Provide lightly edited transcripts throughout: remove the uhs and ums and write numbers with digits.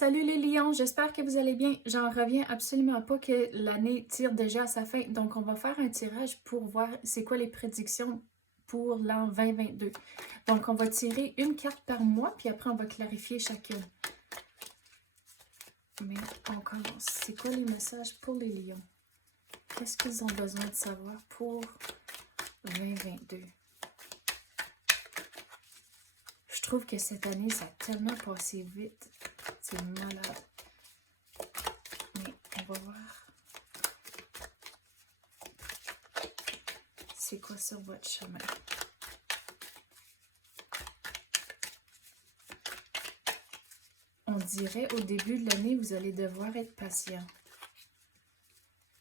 Salut les lions, j'espère que vous allez bien. J'en reviens absolument pas que l'année tire déjà à sa fin. Donc, on va faire un tirage pour voir c'est quoi les prédictions pour l'an 2022. Donc, on va tirer une carte par mois, puis après, on va clarifier chacune. Mais on commence. C'est quoi les messages pour les lions? Qu'est-ce qu'ils ont besoin de savoir pour 2022? Je trouve que cette année, ça a tellement passé vite. C'est malade. Mais on va voir. C'est quoi sur votre chemin? On dirait au début de l'année, vous allez devoir être patient.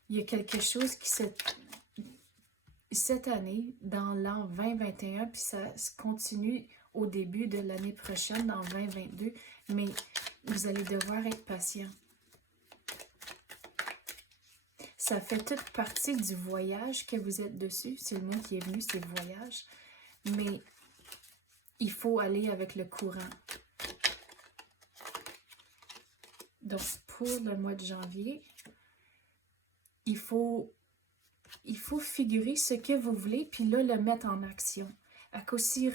Il y a quelque chose qui cette année, dans l'an 2021, puis ça se continue au début de l'année prochaine, dans 2022, mais vous allez devoir être patient. Ça fait toute partie du voyage que vous êtes dessus. C'est le mot qui est venu, c'est voyage. Mais il faut aller avec le courant. Donc, pour le mois de janvier, il faut figurer ce que vous voulez, puis là, le mettre en action. Si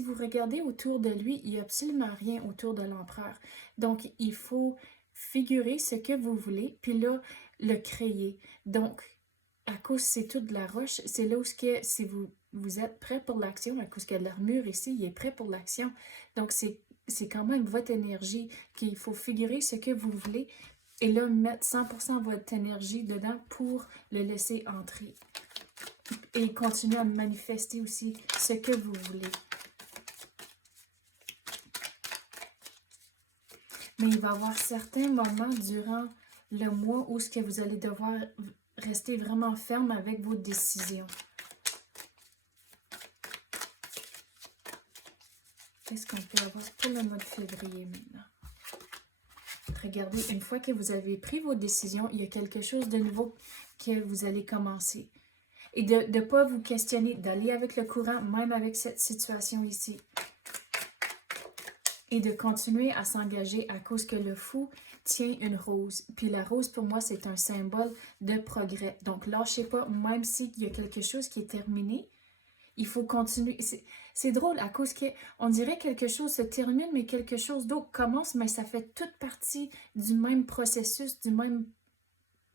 vous regardez autour de lui, il n'y a absolument rien autour de l'empereur. Donc, il faut figurer ce que vous voulez, puis là, le créer. Donc, à cause c'est tout de la roche, c'est là où si vous êtes prêt pour l'action, à cause qu'il y a de l'armure ici, il est prêt pour l'action. Donc, c'est quand même votre énergie qu'il faut figurer ce que vous voulez et là, mettre 100% votre énergie dedans pour le laisser entrer. Et continuer à manifester aussi ce que vous voulez. Mais il va y avoir certains moments durant le mois où ce que vous allez devoir rester vraiment ferme avec vos décisions. Qu'est-ce qu'on peut avoir pour le mois de février maintenant? Regardez, une fois que vous avez pris vos décisions, il y a quelque chose de nouveau que vous allez commencer. Et de ne pas vous questionner, d'aller avec le courant, même avec cette situation ici. Et de continuer à s'engager à cause que le fou tient une rose. Puis la rose, pour moi, c'est un symbole de progrès. Donc, lâchez pas, même s'il y a quelque chose qui est terminé, il faut continuer. C'est drôle, à cause qu'on dirait quelque chose se termine, mais quelque chose d'autre commence, mais ça fait toute partie du même processus, du même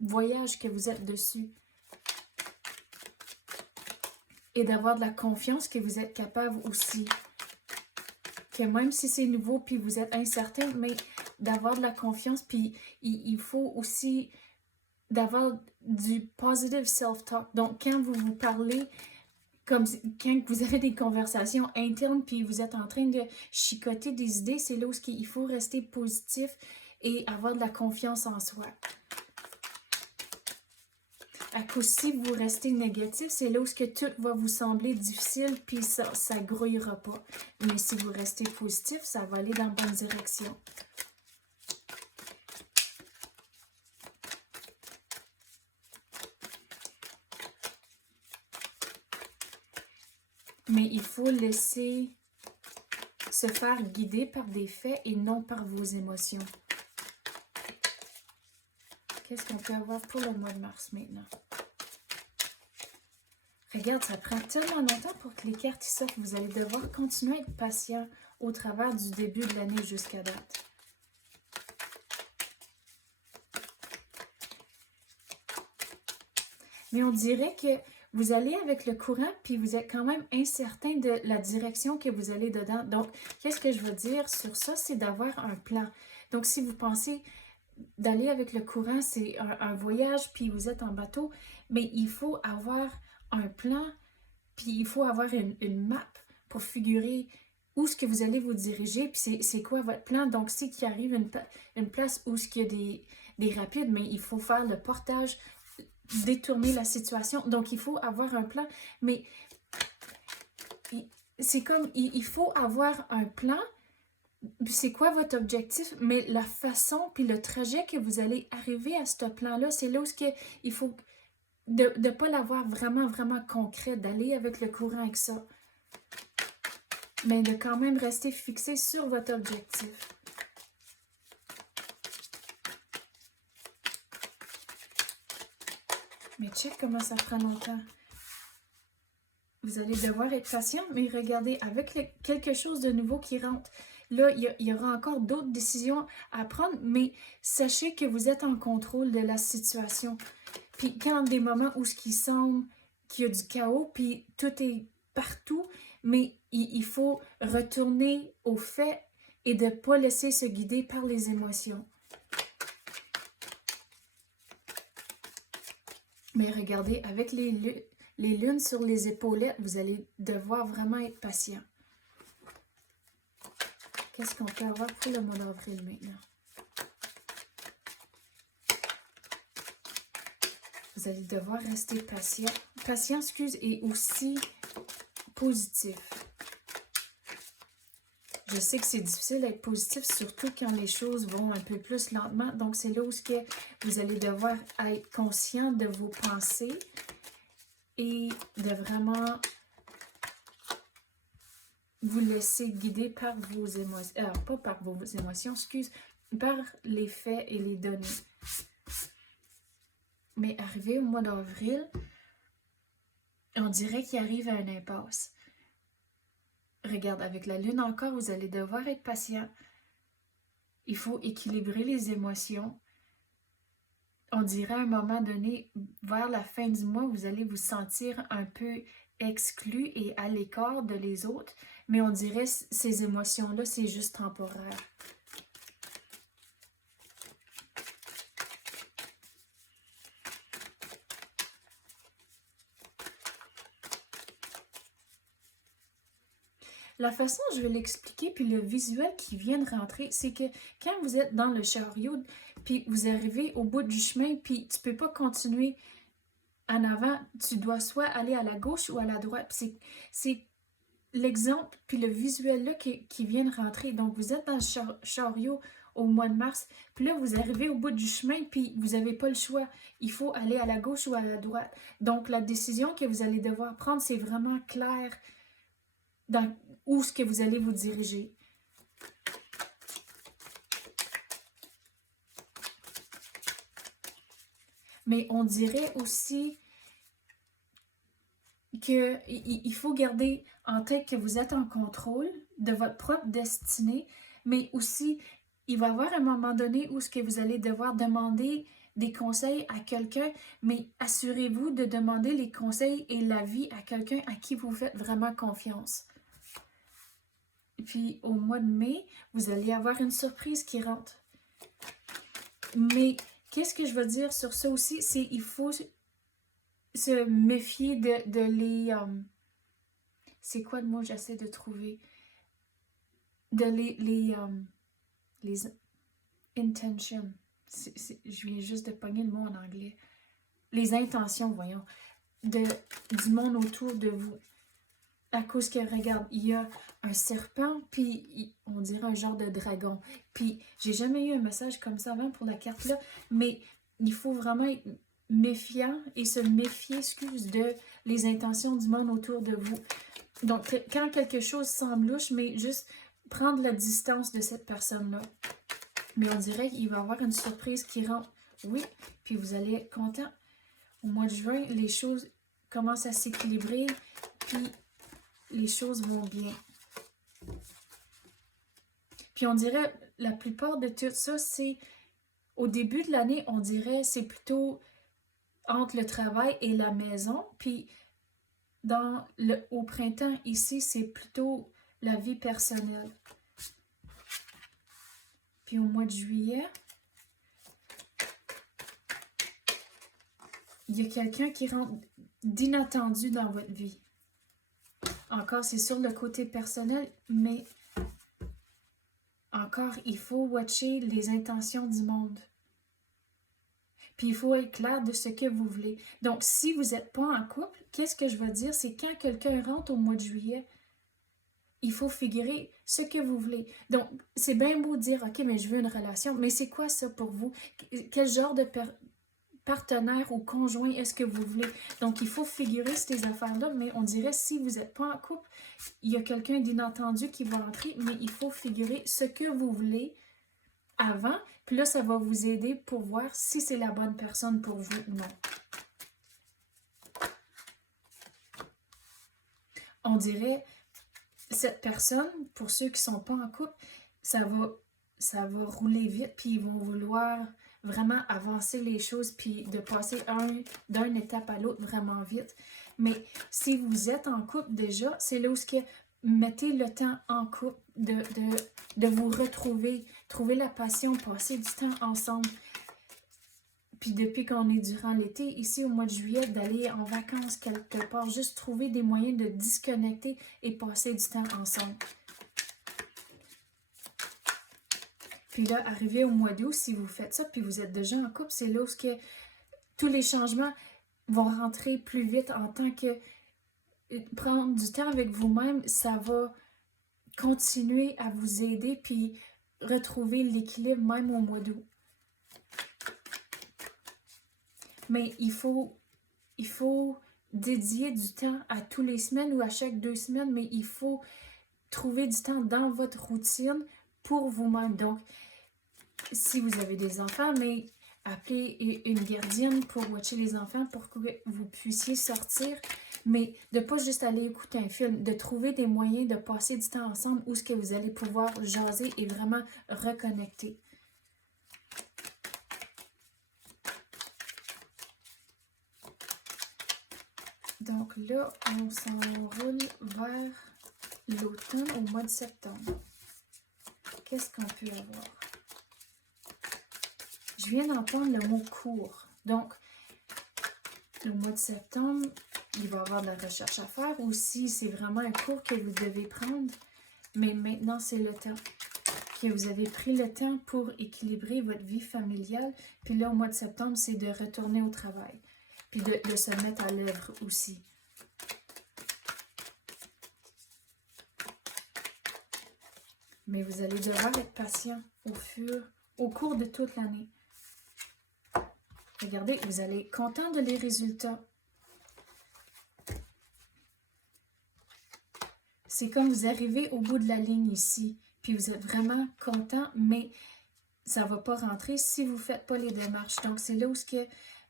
voyage que vous êtes dessus. Et d'avoir de la confiance que vous êtes capable aussi. Que même si c'est nouveau, puis vous êtes incertain, mais d'avoir de la confiance, puis il faut aussi d'avoir du positive self-talk. Donc, quand vous vous parlez, comme quand vous avez des conversations internes, puis vous êtes en train de chicoter des idées, c'est là où il faut rester positif et avoir de la confiance en soi. À cause si vous restez négatif, c'est là où tout va vous sembler difficile, puis ça ne grouillera pas. Mais si vous restez positif, ça va aller dans la bonne direction. Mais il faut laisser se faire guider par des faits et non par vos émotions. Qu'est-ce qu'on peut avoir pour le mois de mars maintenant? Regarde, ça prend tellement longtemps pour que les cartes sortent. Vous allez devoir continuer à être patient au travers du début de l'année jusqu'à date. Mais on dirait que vous allez avec le courant, puis vous êtes quand même incertain de la direction que vous allez dedans. Donc, qu'est-ce que je veux dire sur ça? C'est d'avoir un plan. Donc, si vous pensez d'aller avec le courant, c'est un voyage, puis vous êtes en bateau, mais il faut avoir un plan, puis il faut avoir une map pour figurer où est-ce que vous allez vous diriger, puis c'est quoi votre plan. Donc, si qu'il arrive une place où il y a des rapides, mais il faut faire le portage, détourner la situation. Donc, il faut avoir un plan, mais c'est comme, il faut avoir un plan. C'est quoi votre objectif, mais la façon puis le trajet que vous allez arriver à ce plan-là, c'est là où il faut de ne pas l'avoir vraiment, vraiment concret, d'aller avec le courant avec ça. Mais de quand même rester fixé sur votre objectif. Mais check comment ça prend longtemps. Vous allez devoir être patient, mais regardez, avec quelque chose de nouveau qui rentre, là, il y aura encore d'autres décisions à prendre, mais sachez que vous êtes en contrôle de la situation. Puis quand des moments où ce qui semble qu'il y a du chaos, puis tout est partout, mais il faut retourner aux faits et de ne pas laisser se guider par les émotions. Mais regardez, avec les lunes sur les épaulettes, vous allez devoir vraiment être patient. Qu'est-ce qu'on peut avoir pour le mois d'avril maintenant? Vous allez devoir rester patient. Patient, et aussi positif. Je sais que c'est difficile d'être positif, surtout quand les choses vont un peu plus lentement. Donc, c'est là où vous allez devoir être conscient de vos pensées et de vraiment vous laisser guider par vos émotions. Pas par vos émotions, par les faits et les données. Mais arrivé au mois d'avril, on dirait qu'il arrive à une impasse. Regarde, avec la lune encore, vous allez devoir être patient. Il faut équilibrer les émotions. On dirait à un moment donné, vers la fin du mois, vous allez vous sentir un peu exclu et à l'écart de les autres. Mais on dirait ces émotions-là, c'est juste temporaire. La façon dont je vais l'expliquer, puis le visuel qui vient de rentrer, c'est que quand vous êtes dans le chariot, puis vous arrivez au bout du chemin, puis tu peux pas continuer en avant, tu dois soit aller à la gauche ou à la droite. C'est l'exemple, puis le visuel là qui vient de rentrer. Donc, vous êtes dans le chariot au mois de mars, puis là, vous arrivez au bout du chemin, puis vous n'avez pas le choix. Il faut aller à la gauche ou à la droite. Donc, la décision que vous allez devoir prendre, c'est vraiment clair dans où est-ce que vous allez vous diriger. Mais on dirait aussi qu'il faut garder en tête que vous êtes en contrôle de votre propre destinée, mais aussi, il va y avoir un moment donné où ce que vous allez devoir demander des conseils à quelqu'un, mais assurez-vous de demander les conseils et l'avis à quelqu'un à qui vous faites vraiment confiance. Puis au mois de mai, vous allez avoir une surprise qui rentre. Mais qu'est-ce que je veux dire sur ça aussi? C'est qu'il faut se méfier de les... c'est quoi le mot que j'essaie de trouver? De les intentions. Je viens juste de pogner le mot en anglais. Les intentions, voyons, du monde autour de vous. À cause que, regarde, il y a un serpent, puis on dirait un genre de dragon. Puis, j'ai jamais eu un message comme ça avant pour la carte-là, mais il faut vraiment être méfiant et se méfier, de les intentions du monde autour de vous. Donc, quand quelque chose semble louche, mais juste prendre la distance de cette personne-là. Mais on dirait qu'il va y avoir une surprise qui rentre. Oui, puis vous allez être content. Au mois de juin, les choses commencent à s'équilibrer, puis les choses vont bien. Puis on dirait, la plupart de tout ça, c'est au début de l'année, on dirait c'est plutôt entre le travail et la maison. Puis au printemps, ici, c'est plutôt la vie personnelle. Puis au mois de juillet, il y a quelqu'un qui rentre d'inattendu dans votre vie. Encore, c'est sur le côté personnel, mais encore, il faut watcher les intentions du monde. Puis il faut être clair de ce que vous voulez. Donc, si vous n'êtes pas en couple, qu'est-ce que je veux dire? C'est quand quelqu'un rentre au mois de juillet, il faut figurer ce que vous voulez. Donc, c'est bien beau de dire, OK, mais je veux une relation, mais c'est quoi ça pour vous? Quel genre de partenaire ou conjoint est-ce que vous voulez? Donc, il faut figurer ces affaires-là, mais on dirait si vous n'êtes pas en couple, il y a quelqu'un d'inattendu qui va entrer, mais il faut figurer ce que vous voulez avant, puis là, ça va vous aider pour voir si c'est la bonne personne pour vous ou non. on dirait, cette personne, pour ceux qui ne sont pas en couple, ça va rouler vite, puis ils vont vouloir vraiment avancer les choses, puis de passer d'une étape à l'autre vraiment vite. Mais si vous êtes en couple déjà, c'est là où mettez le temps en couple de vous retrouver, trouver la passion, passer du temps ensemble. Puis depuis qu'on est durant l'été, ici au mois de juillet, d'aller en vacances quelque part, juste trouver des moyens de disconnecter et passer du temps ensemble. Puis là, arrivé au mois d'août, si vous faites ça, puis vous êtes déjà en couple, c'est là où tous les changements vont rentrer plus vite en tant que prendre du temps avec vous-même, ça va continuer à vous aider puis retrouver l'équilibre même au mois d'août. Mais il faut dédier du temps à tous les semaines ou à chaque 2 semaines, mais il faut trouver du temps dans votre routine pour vous-même. Donc, si vous avez des enfants, mais appelez une gardienne pour watcher les enfants pour que vous puissiez sortir, mais de ne pas juste aller écouter un film, de trouver des moyens de passer du temps ensemble où ce que vous allez pouvoir jaser et vraiment reconnecter. Donc là, on s'enroule vers l'automne au mois de septembre. Qu'est-ce qu'on peut avoir? Je viens d'entendre le mot cours. Donc, le mois de septembre, il va y avoir de la recherche à faire. Ou si c'est vraiment un cours que vous devez prendre, mais maintenant c'est le temps. Que vous avez pris le temps pour équilibrer votre vie familiale. Puis là, au mois de septembre, c'est de retourner au travail. Puis de se mettre à l'œuvre aussi. Mais vous allez devoir être patient au cours de toute l'année. Regardez, vous allez être content de les résultats. C'est comme vous arrivez au bout de la ligne ici, puis vous êtes vraiment content, mais ça ne va pas rentrer si vous ne faites pas les démarches. Donc, c'est là où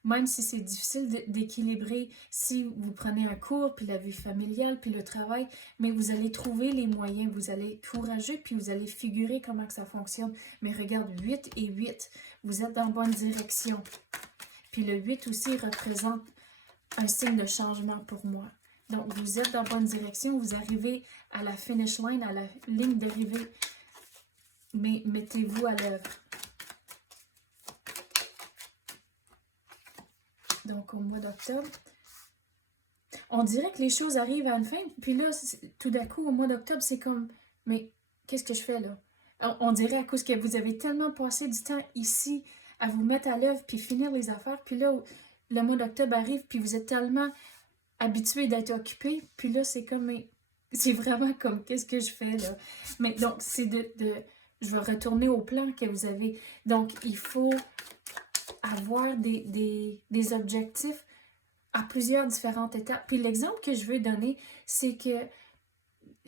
même si c'est difficile d'équilibrer, si vous prenez un cours, puis la vie familiale, puis le travail, mais vous allez trouver les moyens, vous allez être courageux, puis vous allez figurer comment que ça fonctionne. Mais regarde, 8 et 8, vous êtes dans la bonne direction. Puis le 8 aussi représente un signe de changement pour moi. Donc, vous êtes dans la bonne direction, vous arrivez à la finish line, à la ligne d'arrivée, mais mettez-vous à l'œuvre. Donc, au mois d'octobre, on dirait que les choses arrivent à une fin, puis là, tout d'un coup, au mois d'octobre, c'est comme, mais qu'est-ce que je fais là? On dirait à cause que vous avez tellement passé du temps ici à vous mettre à l'œuvre, puis finir les affaires, puis là, le mois d'octobre arrive, puis vous êtes tellement habitué d'être occupé, puis là, c'est comme, mais c'est vraiment comme, qu'est-ce que je fais là? Mais donc, c'est je vais retourner au plan que vous avez. Donc, il faut avoir des objectifs à plusieurs différentes étapes. Puis l'exemple que je veux donner, c'est que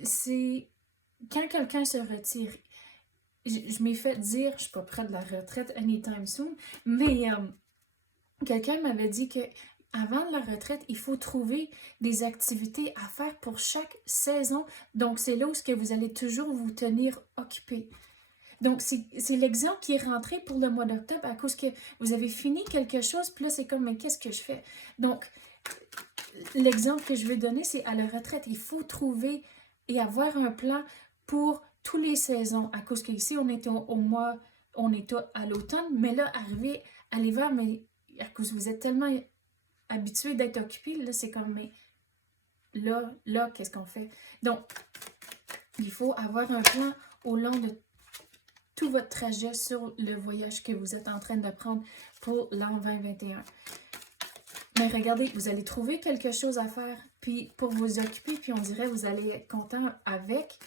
c'est quand quelqu'un se retire, je m'ai fait dire, je ne suis pas près de la retraite anytime soon, mais quelqu'un m'avait dit que avant la retraite, il faut trouver des activités à faire pour chaque saison. Donc, c'est là où vous allez toujours vous tenir occupé. Donc, c'est l'exemple qui est rentré pour le mois d'octobre à cause que vous avez fini quelque chose, puis là, c'est comme, mais qu'est-ce que je fais? Donc, l'exemple que je veux donner, c'est à la retraite. Il faut trouver et avoir un plan pour toutes les saisons. À cause qu'ici, on est on est à l'automne, mais là, arrivé à l'hiver, mais à cause que vous êtes tellement habitué d'être occupé, là, c'est comme, mais là, qu'est-ce qu'on fait? Donc, il faut avoir un plan au long de tout votre trajet sur le voyage que vous êtes en train de prendre pour l'an 2021. Mais regardez, vous allez trouver quelque chose à faire puis pour vous occuper, puis on dirait que vous allez être content avec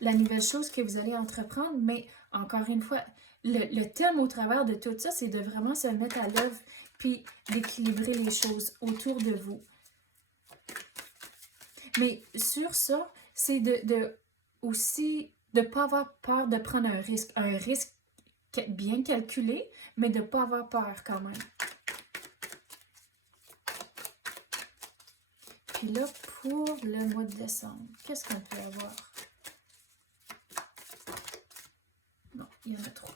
la nouvelle chose que vous allez entreprendre. Mais encore une fois, le thème au travers de tout ça, c'est de vraiment se mettre à l'œuvre puis d'équilibrer les choses autour de vous. Mais sur ça, c'est aussi de ne pas avoir peur de prendre un risque bien calculé, mais de ne pas avoir peur quand même. Puis là, pour le mois de décembre, qu'est-ce qu'on peut avoir? Non, il y en a trop.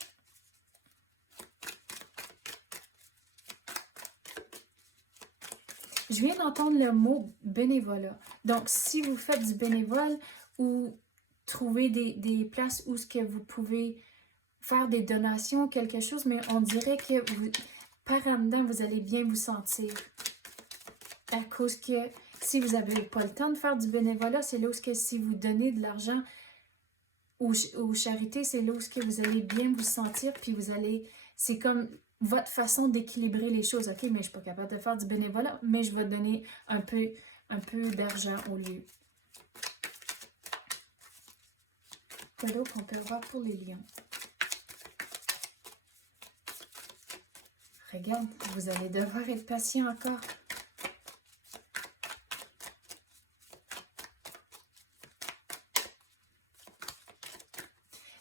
Je viens d'entendre le mot bénévolat. Donc, si vous faites du bénévole ou trouvez des places où ce que vous pouvez faire des donations, quelque chose, mais on dirait que vous, par en dedans, vous allez bien vous sentir. À cause que si vous n'avez pas le temps de faire du bénévolat, c'est là où que si vous donnez de l'argent aux charités, c'est là où que vous allez bien vous sentir, puis vous allez, c'est comme votre façon d'équilibrer les choses. OK, mais je ne suis pas capable de faire du bénévolat, mais je vais donner un peu d'argent au lieu. Cadeau qu'on peut avoir pour les lions. Regarde, vous allez devoir être patient encore.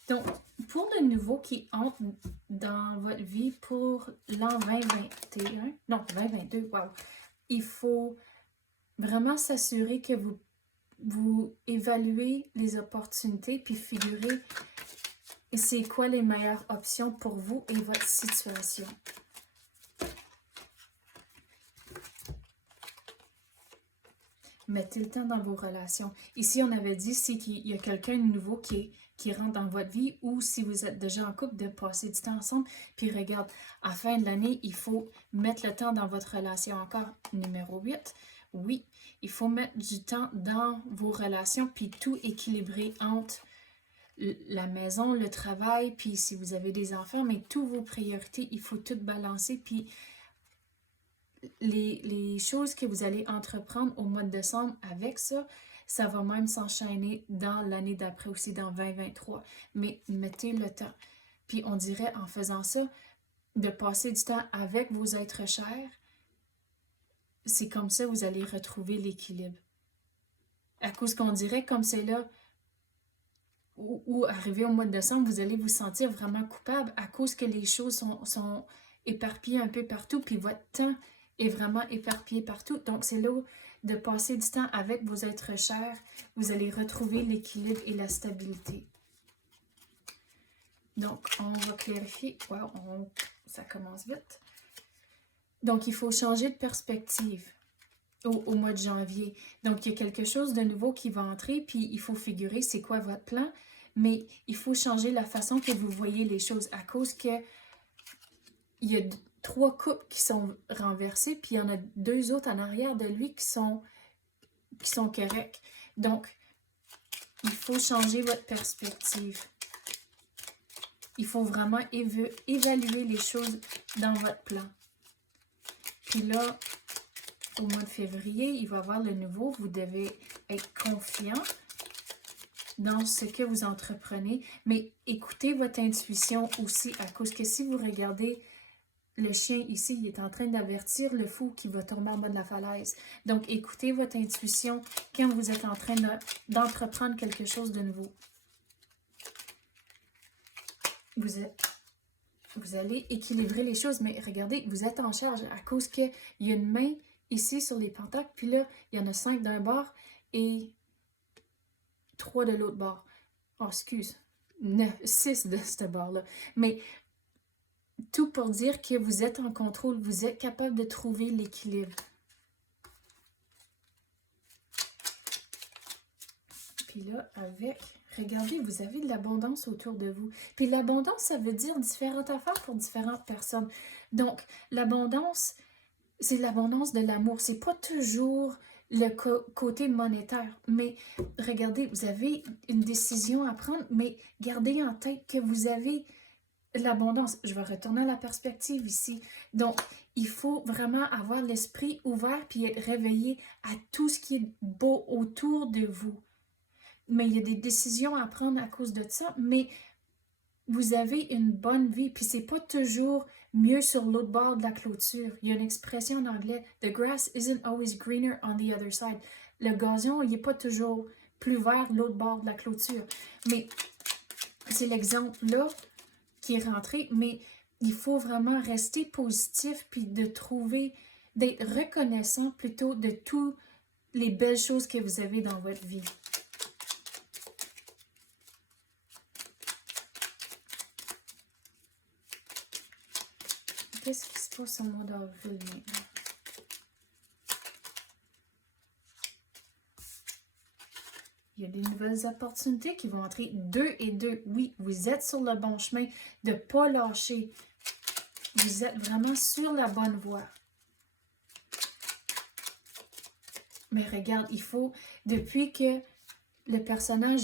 Donc, pour le nouveau qui entre dans votre vie pour l'an 2021, non, 2022, wow, il faut vraiment s'assurer que vous évaluez les opportunités puis figurez c'est quoi les meilleures options pour vous et votre situation. Mettez le temps dans vos relations. Ici, on avait dit qu'il y a quelqu'un de nouveau qui rentre dans votre vie ou si vous êtes déjà en couple, de passer du temps ensemble. Puis regarde, à la fin de l'année, il faut mettre le temps dans votre relation encore. Numéro 8, oui, il faut mettre du temps dans vos relations puis tout équilibrer entre la maison, le travail, puis si vous avez des enfants, mais toutes vos priorités, il faut tout balancer puis les choses que vous allez entreprendre au mois de décembre avec ça, ça va même s'enchaîner dans l'année d'après aussi, dans 2023. Mais mettez le temps. Puis on dirait en faisant ça, de passer du temps avec vos êtres chers, c'est comme ça que vous allez retrouver l'équilibre. À cause qu'on dirait comme c'est là, ou arrivé au mois de décembre, vous allez vous sentir vraiment coupable à cause que les choses sont éparpillées un peu partout, puis votre temps est vraiment éparpillé partout. Donc, c'est là où, de passer du temps avec vos êtres chers, vous allez retrouver l'équilibre et la stabilité. Donc, on va clarifier. Wow, ça commence vite. Donc, il faut changer de perspective au mois de janvier. Donc, il y a quelque chose de nouveau qui va entrer, puis il faut figurer c'est quoi votre plan, mais il faut changer la façon que vous voyez les choses à cause que il y a 3 coupes qui sont renversées, puis il y en a 2 autres en arrière de lui qui sont corrects. Donc, il faut changer votre perspective. Il faut vraiment évaluer les choses dans votre plan. Puis là, au mois de février, il va y avoir le nouveau. Vous devez être confiant dans ce que vous entreprenez, mais écoutez votre intuition aussi, à cause que si vous regardez le chien ici, il est en train d'avertir le fou qui va tomber en bas de la falaise. Donc, écoutez votre intuition quand vous êtes en train d'entreprendre quelque chose de nouveau. Vous allez équilibrer les choses, mais regardez, vous êtes en charge à cause qu'il y a une main ici sur les pentacles, puis là, il y en a 5 d'un bord et 3 de l'autre bord. Oh, excuse, 6 de ce bord-là. Mais tout pour dire que vous êtes en contrôle, vous êtes capable de trouver l'équilibre. Puis là, regardez, vous avez de l'abondance autour de vous. Puis l'abondance, ça veut dire différentes affaires pour différentes personnes. Donc, l'abondance, c'est l'abondance de l'amour. C'est pas toujours le côté monétaire. Mais regardez, vous avez une décision à prendre, mais gardez en tête que vous avez l'abondance. Je vais retourner à la perspective ici. Donc, il faut vraiment avoir l'esprit ouvert puis être réveillé à tout ce qui est beau autour de vous. Mais il y a des décisions à prendre à cause de ça, mais vous avez une bonne vie, puis c'est pas toujours mieux sur l'autre bord de la clôture. Il y a une expression en anglais, « The grass isn't always greener on the other side ». Le gazon, il n'est pas toujours plus vert de l'autre bord de la clôture. Mais c'est l'exemple là qui est rentré, mais il faut vraiment rester positif, puis de trouver, d'être reconnaissant plutôt de tout les belles choses que vous avez dans votre vie. Qu'est-ce qui se passe au mois d'avril maintenant? Il y a des nouvelles opportunités qui vont entrer 2 et 2. Oui, vous êtes sur le bon chemin de ne pas lâcher. Vous êtes vraiment sur la bonne voie. Mais regarde, il faut, depuis que le personnage,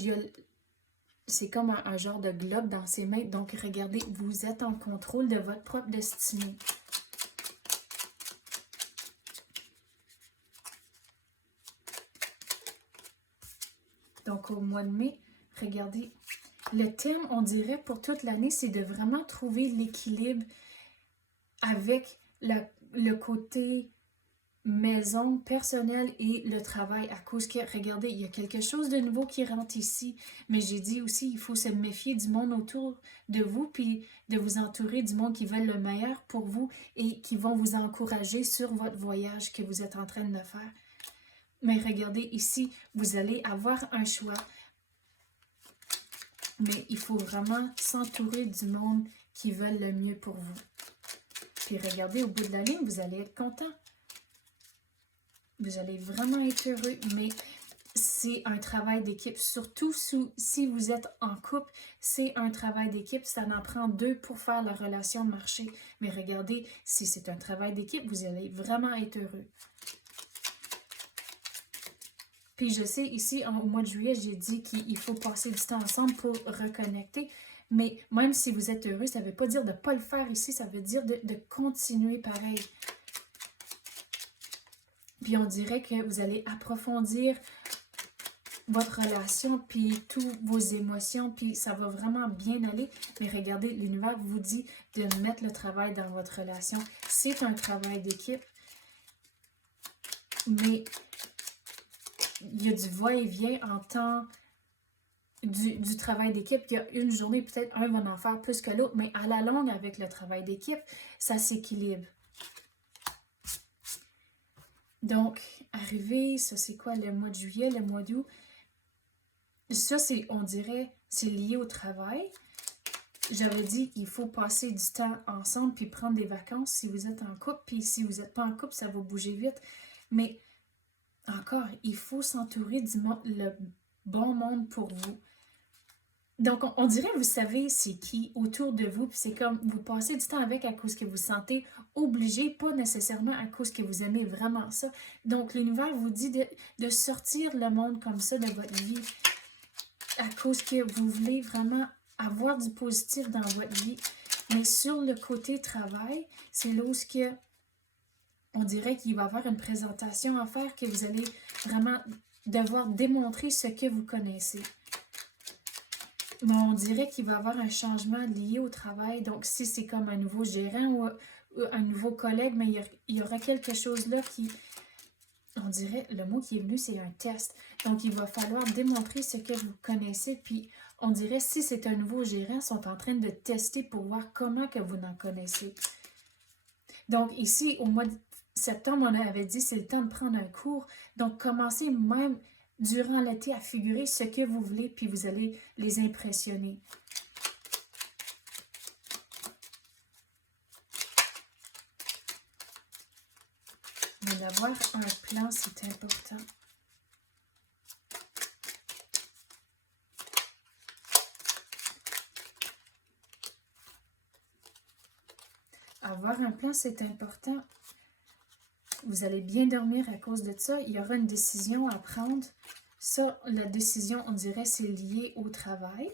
c'est comme un genre de globe dans ses mains. Donc, regardez, vous êtes en contrôle de votre propre destinée. Donc, au mois de mai, regardez, le thème, on dirait, pour toute l'année, c'est de vraiment trouver l'équilibre avec le côté maison, personnel et le travail, à cause que, regardez, il y a quelque chose de nouveau qui rentre ici, mais j'ai dit aussi, il faut se méfier du monde autour de vous, puis de vous entourer du monde qui veulent le meilleur pour vous et qui vont vous encourager sur votre voyage que vous êtes en train de faire. Mais regardez ici, vous allez avoir un choix, mais il faut vraiment s'entourer du monde qui veulent le mieux pour vous. Puis regardez, au bout de la ligne, vous allez être content. Vous allez vraiment être heureux, mais c'est un travail d'équipe. Surtout si vous êtes en couple, c'est un travail d'équipe. Ça en prend 2 pour faire la relation marcher. Mais regardez, si c'est un travail d'équipe, vous allez vraiment être heureux. Puis je sais, ici, au mois de juillet, j'ai dit qu'il faut passer du temps ensemble pour reconnecter. Mais même si vous êtes heureux, ça ne veut pas dire de ne pas le faire ici. Ça veut dire de continuer pareil. Puis on dirait que vous allez approfondir votre relation, puis toutes vos émotions, puis ça va vraiment bien aller. Mais regardez, l'univers vous dit de mettre le travail dans votre relation. C'est un travail d'équipe, mais il y a du va-et-vient en temps du travail d'équipe. Il y a une journée, peut-être un va en faire plus que l'autre, mais à la longue, avec le travail d'équipe, ça s'équilibre. Donc, arrivé, ça c'est quoi, le mois de juillet, le mois d'août? Ça, on dirait, c'est lié au travail. J'avais dit qu'il faut passer du temps ensemble puis prendre des vacances si vous êtes en couple. Puis si vous n'êtes pas en couple, ça va bouger vite. Mais encore, il faut s'entourer le bon monde pour vous. Donc, on dirait, vous savez c'est qui autour de vous, puis c'est comme vous passez du temps avec à cause que vous sentez obligé, pas nécessairement à cause que vous aimez vraiment ça. Donc, l'univers vous dit de sortir le monde comme ça de votre vie à cause que vous voulez vraiment avoir du positif dans votre vie. Mais sur le côté travail, c'est là où on dirait qu'il va y avoir une présentation à faire, que vous allez vraiment devoir démontrer ce que vous connaissez. Mais on dirait qu'il va y avoir un changement lié au travail. Donc, si c'est comme un nouveau gérant ou un nouveau collègue, mais il y aura quelque chose là qui... On dirait, le mot qui est venu, c'est un test. Donc, il va falloir démontrer ce que vous connaissez. Puis, on dirait, si c'est un nouveau gérant, ils sont en train de tester pour voir comment que vous en connaissez. Donc, ici, au mois de septembre, on avait dit, c'est le temps de prendre un cours. Donc, commencez même durant l'été à figurer ce que vous voulez, puis vous allez les impressionner. Mais d'avoir un plan, c'est important. Avoir un plan, c'est important. Vous allez bien dormir à cause de ça. Il y aura une décision à prendre. Ça, la décision, on dirait, c'est lié au travail.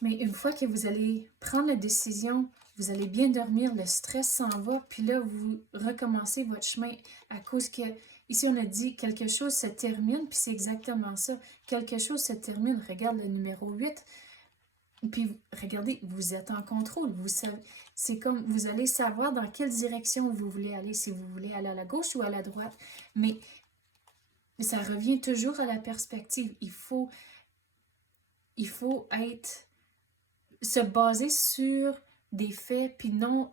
Mais une fois que vous allez prendre la décision, vous allez bien dormir, le stress s'en va, puis là, vous recommencez votre chemin à cause que, ici, on a dit quelque chose se termine, puis c'est exactement ça. Quelque chose se termine. Regarde le numéro 8. Puis, regardez, vous êtes en contrôle. Vous savez, c'est comme, vous allez savoir dans quelle direction vous voulez aller, si vous voulez aller à la gauche ou à la droite. Mais ça revient toujours à la perspective. Il faut se baser sur des faits, puis non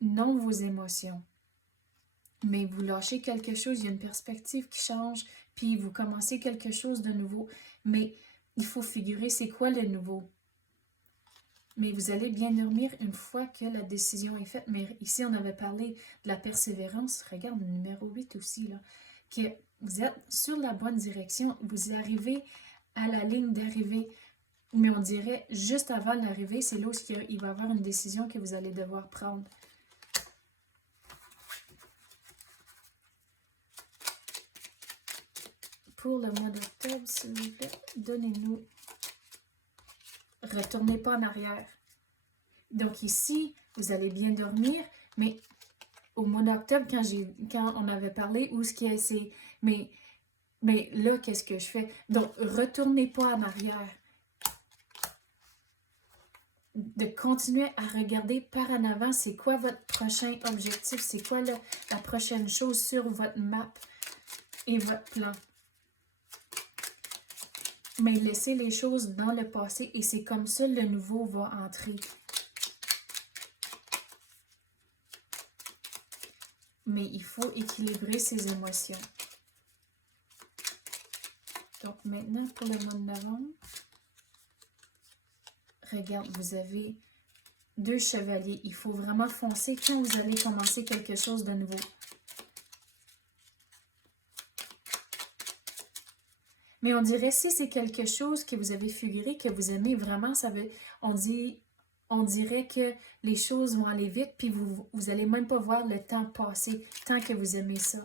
vos émotions. mais vous lâchez quelque chose, il y a une perspective qui change, puis vous commencez quelque chose de nouveau. Mais il faut figurer c'est quoi le nouveau. Mais vous allez bien dormir une fois que la décision est faite. Mais ici, on avait parlé de la persévérance. Regarde le numéro 8 aussi, là. Que vous êtes sur la bonne direction. Vous arrivez à la ligne d'arrivée. Mais on dirait, juste avant l'arrivée, c'est là où il va y avoir une décision que vous allez devoir prendre. Pour le mois d'octobre, s'il vous plaît, donnez-nous. Retournez pas en arrière. Donc ici, vous allez bien dormir, mais au mois d'octobre, quand on avait parlé, où ce qui est, c'est... Mais là, qu'est-ce que je fais? Donc, retournez pas en arrière. De continuer à regarder par en avant, c'est quoi votre prochain objectif, c'est quoi la prochaine chose sur votre map et votre plan. Mais laissez les choses dans le passé et c'est comme ça le nouveau va entrer. Mais il faut équilibrer ses émotions. Donc maintenant, pour le mois de novembre, regarde, vous avez 2 chevaliers. Il faut vraiment foncer quand vous allez commencer quelque chose de nouveau. Mais on dirait, si c'est quelque chose que vous avez figuré, que vous aimez vraiment, on dirait que les choses vont aller vite, puis vous n'allez même pas voir le temps passer, tant que vous aimez ça.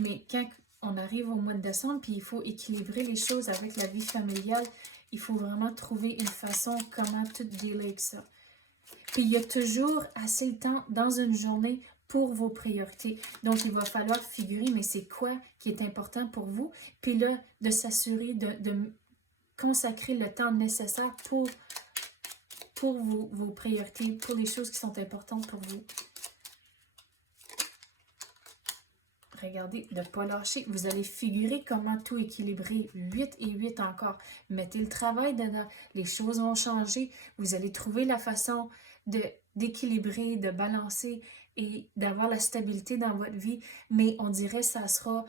Mais quand on arrive au mois de décembre, puis il faut équilibrer les choses avec la vie familiale, il faut vraiment trouver une façon comment tout dealer avec ça. Puis il y a toujours assez de temps dans une journée pour vos priorités. Donc, il va falloir figurer, mais c'est quoi qui est important pour vous? Puis là, de s'assurer de consacrer le temps nécessaire pour vos priorités, pour les choses qui sont importantes pour vous. Regardez, de ne pas lâcher. Vous allez figurer comment tout équilibrer. 8 et 8 encore. Mettez le travail dedans. Les choses vont changer. Vous allez trouver la façon d'équilibrer, de balancer et d'avoir la stabilité dans votre vie. Mais on dirait que ça sera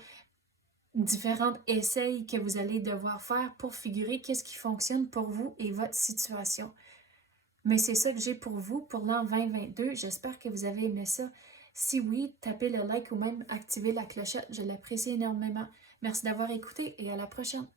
différents essais que vous allez devoir faire pour figurer qu'est-ce qui fonctionne pour vous et votre situation. Mais c'est ça que j'ai pour vous pour l'an 2022. J'espère que vous avez aimé ça. Si oui, tapez le like ou même activez la clochette. Je l'apprécie énormément. Merci d'avoir écouté et à la prochaine.